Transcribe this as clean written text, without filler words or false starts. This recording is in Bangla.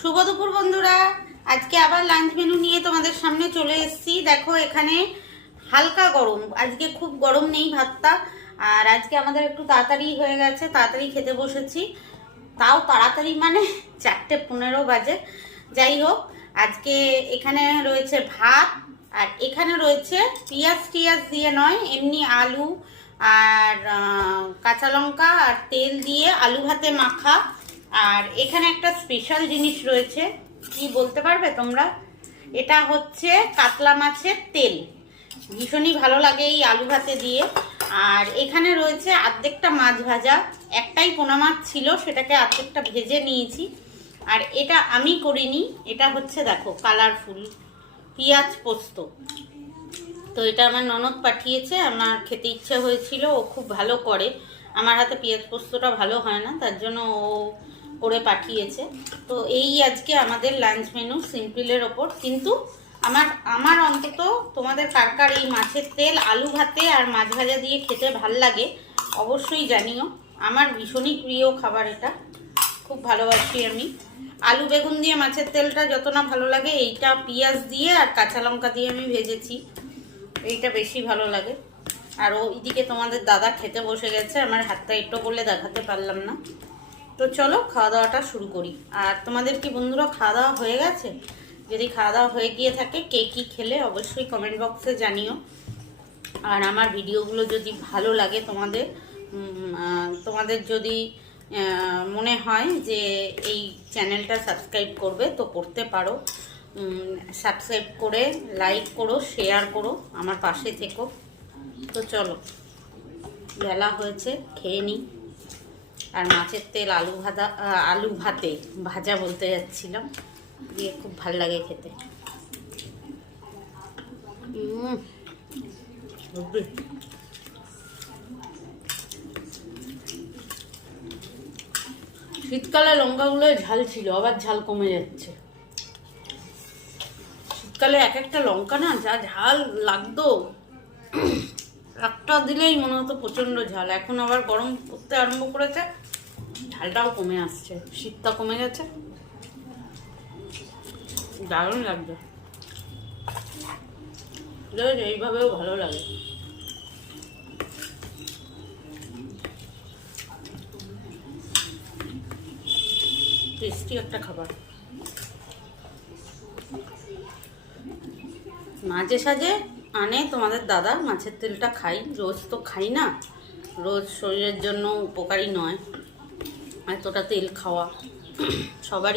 শুভ দুপুর বন্ধুরা। আজকে আবার লাঞ্চ মেনু নিয়ে তোমাদের সামনে চলে এসেছি। দেখো এখানে হালকা গরম, আজকে খুব গরম নেই ভাতটা। আর আজকে আমাদের একটু তাড়াতাড়ি হয়ে গেছে, তাড়াতাড়ি খেতে বসেছি। তাও তাড়াতাড়ি মানে 4:15 বাজে। যাই হোক, আজকে এখানে রয়েছে ভাত, আর এখানে রয়েছে পেঁয়াজ টিয়াজ দিয়ে নয়, এমনি আলু আর কাঁচা লঙ্কা আর তেল দিয়ে আলু ভাতে মাখা। আর এখানে একটা স্পেশাল জিনিস রয়েছে, কি বলতে পারবে তোমরা? এটা হচ্ছে কাতলা মাছের তেল, ভীষণই ভালো লাগে এই আলু ভাতে দিয়ে। আর এখানে রয়েছে অর্ধেকটা মাছ ভাজা, একটাই পোনা মাছ ছিল, সেটাকে অর্ধেকটা ভেজে নিয়েছি। আর এটা আমি করিনি, এটা হচ্ছে দেখো কালারফুল পেঁয়াজ পোস্ত। তো এটা আমার ননদ পাঠিয়েছে, আমার খেতে ইচ্ছে হয়েছিল, ও খুব ভালো করে। আমার হাতে পেঁয়াজ পোস্তটা ভালো হয় না, তার জন্য ও করে পাঠিয়েছে। তো এই আজকে আমাদের লাঞ্চ মেনু, সিম্পলের ওপর। কিন্তু আমার আমার অন্তত তোমাদের কার কার এই মাছের তেল আলু ভাতে আর মাছ ভাজা দিয়ে খেতে ভাল লাগে অবশ্যই জানিও। আমার ভীষণই প্রিয় খাবার, এটা খুব ভালোবাসি আমি। আলু বেগুন দিয়ে মাছের তেলটা যত না ভালো লাগে, এইটা পেঁয়াজ দিয়ে আর কাঁচা লঙ্কা দিয়ে আমি ভেজেছি, এইটা বেশি ভালো লাগে। আর ওইদিকে তোমাদের দাদা খেতে বসে গেছে, আমার হাতটা একটু বলে দেখাতে পারলাম না। তো চলো খাওয়া দাওয়াটা শুরু করি। আর তোমাদের কি বন্ধুরা খাওয়া দাওয়া হয়ে গেছে? যদি খাওয়া দাওয়া হয়ে গিয়ে থাকে, কে কী খেলে অবশ্যই কমেন্ট বক্সে জানিও। আর আমার ভিডিওগুলো যদি ভালো লাগে তোমাদের, তোমাদের যদি মনে হয় যে এই চ্যানেলটা সাবস্ক্রাইব করবে, তো করতে পারো। সাবস্ক্রাইব করে লাইক করো, শেয়ার করো, আমার পাশে থেকো। তো চলো, বেলা হয়েছে, খেয়ে নিই। আর মাছের তেল আলু ভাতে ভাজা বলতে যাচ্ছিলাম, দিয়ে খুব ভাল লাগে খেতে। শীতকালে লঙ্কাগুলো ঝাল ছিল, আবার ঝাল কমে যাচ্ছে। শীতকালে এক একটা লঙ্কা না যা ঝাল লাগতো, একটা দিলেই মনে হতো প্রচন্ড ঝাল। এখন আবার গরম করতে আরম্ভ করেছে, ঝালটাও কমে আসছে, শীতটা কমে গেছে, দারুণ লাগবে। এইভাবেও ভালো লাগে। টেস্টি একটা খাবার। মাঝে সাঝে আনে তোমাদের দাদা মাছের তেলটা, খাই, রোজ তো খাই না, রোজ শরীরের জন্য উপকারী নয় এতটা তেল খাওয়া সবারই।